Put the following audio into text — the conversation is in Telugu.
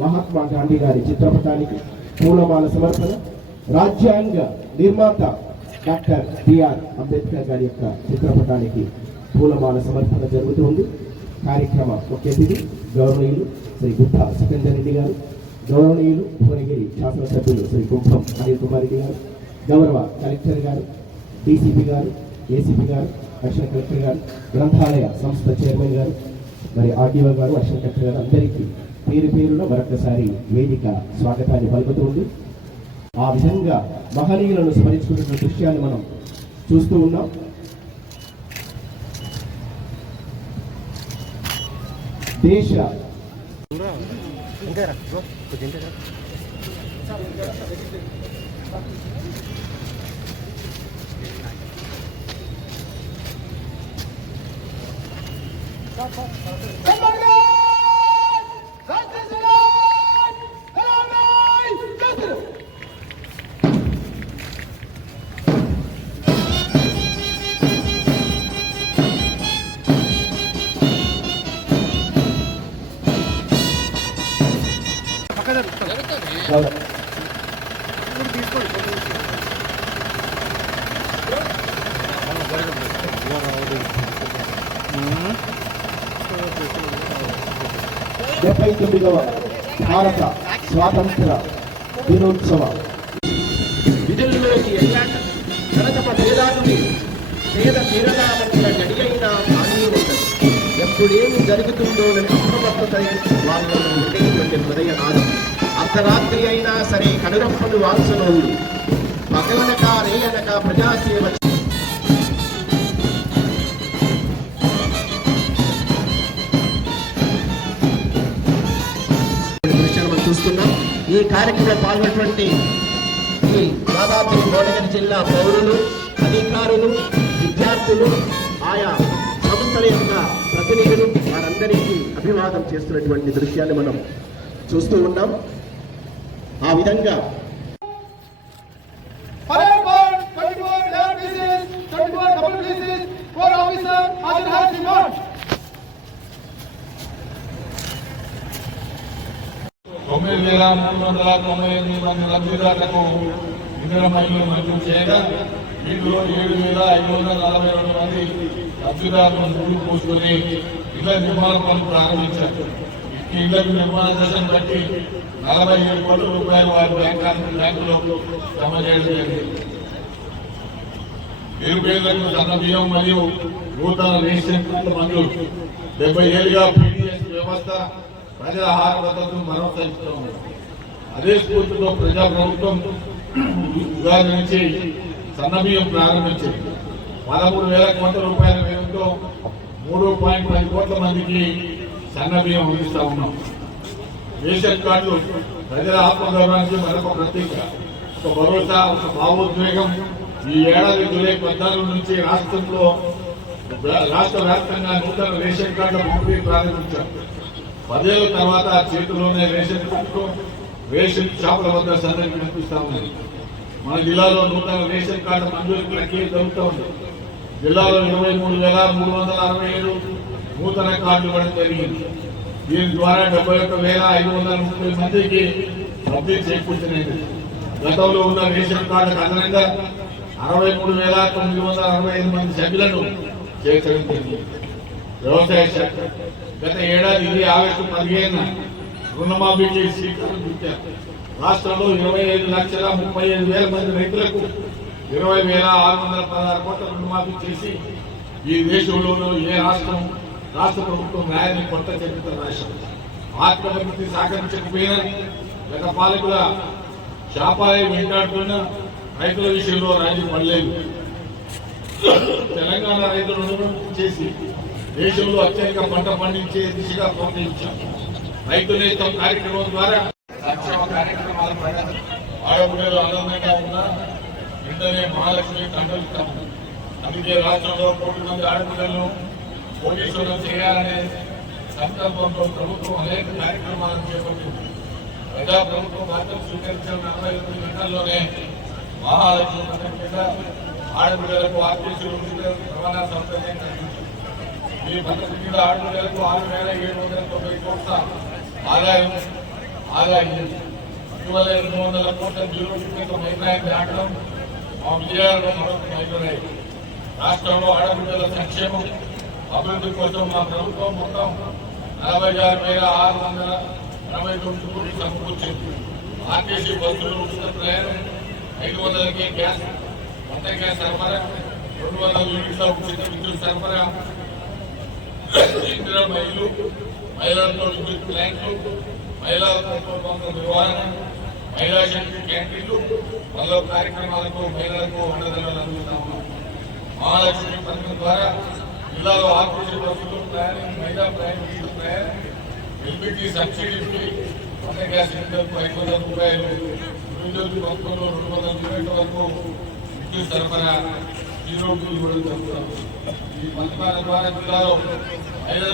మహాత్మా గాంధీ గారి చిత్రపటానికి పూలమాల సమర్పణ రాజ్యాంగ నిర్మాత డాక్టర్ బిఆర్ అంబేద్కర్ గారి యొక్క చిత్రపటానికి పూలమాల సమర్పణ జరుగుతుంది. కార్యక్రమ ముఖ్య అతిథి గౌరవనీయులు శ్రీ గుప్తా సికందర్ రెడ్డి గారు గౌరవనీయులు భువనగిరి శాసనసభ్యులు శ్రీ కుంభం అనిల్ కుమార్ రెడ్డి గారు గౌరవ కలెక్టర్ గారు డీసీపీ గారు ఏసీపీ గారు అడిషనల్ కలెక్టర్ గారు గ్రంథాలయ సంస్థ చైర్మన్ గారు మరి ఆర్డీఓ గారు అడిషనల్ కలెక్టర్ గారు అందరికీ పేరు పేరున మరొకసారి వేదిక స్వాగతాన్ని పలుకుతూ ఉంది ఆ విధంగా మహనీయులను స్మరించుకుంటున్న దృశ్యాన్ని మనం చూస్తూ ఉన్నాం. దేశ గౌరవ డెబ్బై తొమ్మిదవ భారత స్వాతంత్ర దినోత్సవ. విధుల్లోకి వెళ్ళాక తన భేదాన్ని పేద తీరదామన్న గడి అయిన కానీ ఉండదు ఎప్పుడేమి జరుగుతుందోనని అప్రమత్తత వాళ్ళలో ఉండేటువంటి హృదయ నాదం అర్ధరాత్రి అయినా సరే కనురప్పలు వాల్సను పగలనక రేయనక ప్రజాసేవ దృశ్యాన్ని మనం చూస్తున్నాం. ఈ కార్యక్రమంలో పాల్గొన్నటువంటి ఈ దాదాపు కోటగిరి జిల్లా పౌరులు అధికారులు విద్యార్థులు ఆయా సంస్థల యొక్క ప్రతినిధులు వారందరికీ అభివాదం చేస్తున్నటువంటి దృశ్యాన్ని మనం చూస్తూ ఉన్నాం. ఆ విధంగా Parade board, 24 air pieces, 24 double pieces, 4 officer, Hajar has demand. తొమ్మిది వేల మూడు వందల తొంభై ఎనిమిది మంది లబ్ధిదారులకు ఇందిర మహిళలు మంజూరు చేయగా వీటిలో ఏడు వేల ఐదు వందల నలభై రెండు మంది లబ్ధిదారులను ముందుకు పోసుకొని ఇళ్ళ నిర్మాణ పనులు ప్రారంభించారు ఇళ్ళకు నిర్మాణ దశను బట్టి నలభై ఏడు కోట్ల రూపాయలు వారి బ్యాంక్ బ్యాంకులో జమ చేయడం జరిగింది. నిరుపేదలకు సన్న బియ్యం మరియు నూతన రేషన్ కార్డుల మంజూరు. డెబ్బై ఏళ్ళుగా పీడిఎస్ వ్యవస్థ ప్రజల ఆహార భద్రతను భరోసా అదే స్ఫూర్తితో ప్రజా ప్రభుత్వం ఉగాది నుంచి సన్న బియ్యం ప్రారంభించింది. పదమూడు వేల కోట్ల రూపాయల వ్యయంతో మూడు పాయింట్ పది కోట్ల మందికి సన్న బియ్యం అందిస్తూ ఉన్నాం. రేషన్ కార్డు ప్రజల ఆత్మగౌరవానికి మరొక ప్రతీక ఒక భరోసా ఒక భావోద్వేగం. ఈ ఏడాది జూలై పద్నాలుగు నుంచి రాష్ట్రంలో రాష్ట్ర వ్యాప్తంగా నూతన రేషన్ కార్డుల పంపిణీ ప్రారంభించారు పదేళ్ళ తర్వాత చేతిలోనే రేషన్ కార్డు రేషన్ షాపుల వద్ద సందర్భం కనిపిస్తా ఉంది. మన జిల్లాలో నూతన రేషన్ కార్డు మంజూరు ప్రక్రియ జరుగుతూ ఉంది. జిల్లాలో ఇరవై మూడు వేల మూడు వందల అరవై ఏడు నూతన కార్డు ఇవ్వడం జరిగింది దీని ద్వారా డెబ్బై ఒక్క వేల ఐదు వందల ముప్పై మందికి లబ్ధి చేకూర్చినది. గతంలో ఉన్న రేషన్ కార్డుకు అదనంగా అరవై మూడు వేల తొమ్మిది వందల అరవై ఐదు మంది సభ్యులను చేర్చడం జరిగింది. వ్యవసాయ శాఖ గత ఏడాది ఇది ఆగస్టు పదిహేను రుణమాఫీకి శ్రీకారం చుట్టారు రాష్ట్రంలో ఇరవై ఐదు లక్షల ముప్పై ఐదు వేల మంది రైతులకు ఇరవై వేల ఆరు వందల పదహారు కోట్ల రుణమాఫీ చేసి ఈ దేశంలోనూ ఏ రాష్ట్రం రాష్ట్ర ప్రభుత్వం న్యాయాన్ని కొత్త చరిత్ర రాశారు అభివృద్ధి సహకరించకపోయినా గత పాలకుల శాపాలే వెంటాడుతున్న రైతుల విషయంలో రాజీ పడలేదు. తెలంగాణ రైతులను చేసి దేశంలో అత్యధిక పంట పండించే దిశగా ప్రోత్సహించాం రైతు నేస్తం కార్యక్రమం ద్వారా సంక్షేమ కార్యక్రమాల ప్రకారం ఆడపిల్లలు ఆనందంగా ఉన్నా వెంటనే మహాలక్ష్మి కంటలుస్తాము అందుకే రాష్ట్రంలో కోటి మంది ఆడపిల్లలను పోలీసులు చేయాలనే సంకల్పంతో ప్రభుత్వం అనేక కార్యక్రమాలను చేపట్టింది. ప్రజా ప్రభుత్వం బాధ్యత స్వీకరించిన నలభై ఎనిమిది గంటల్లోనే మహాలక్ష్మి పథకం కింద ఆడపిల్లలకు ఆర్టీసీ రవాణా సౌకర్యం కల్పించింది. ఈ పథకం కింద ఆడపిల్లలకు ఆరు వేల ఏడు వందల తొంభై కోట్ల ఆదాయం ఆదాయం ఇటీవల రెండు వందల కోట్ల జీరో మైనాయం దాటడం మా విజయాలను మరొక మైలురాయి. రాష్ట్రంలో ఆడపిల్లల సంక్షేమం అభివృద్ధి కోసం మా ప్రభుత్వం మొత్తం నలభై ఆరు వేల ఆరు వందల అరవై తొమ్మిది కోట్లు సమకూర్చింది. ఆర్టీసీ బస్సులు ఉచిత ప్రయాణం ఐదు వందలకి గ్యాస్ వంట గ్యాస్ సరఫరా రెండు వందల యూనిట్ల ఉచిత విద్యుత్ సరఫరా ఇందిరా మహిళలు మహిళలతో విద్యుత్ ప్లాంట్లు మహిళలతో బంధువుల నిర్వహణ మహిళా శక్తి క్యాంటీన్లు మరో కార్యక్రమాలకు మహిళలకు అండదండలు అందుతా ఉన్నాం మహాలక్ష్మి పథకం ద్వారా జిల్లాలో ఆర్టీసీ బస్సులు ప్రయాణం మహిళా ప్రయాణికుల ప్రయాణం సబ్సిడీ అన్న గ్యాస్ సిలిండర్కు ఐదు వందల రూపాయలు విద్యుత్ మొత్తంలో రెండు వందల యూనిట్ల వరకు విద్యుత్ సరఫరా జీరో బిల్ ఇవ్వడం జరుగుతుంది. ఈ పథకాల ద్వారా జిల్లాలో ఐదు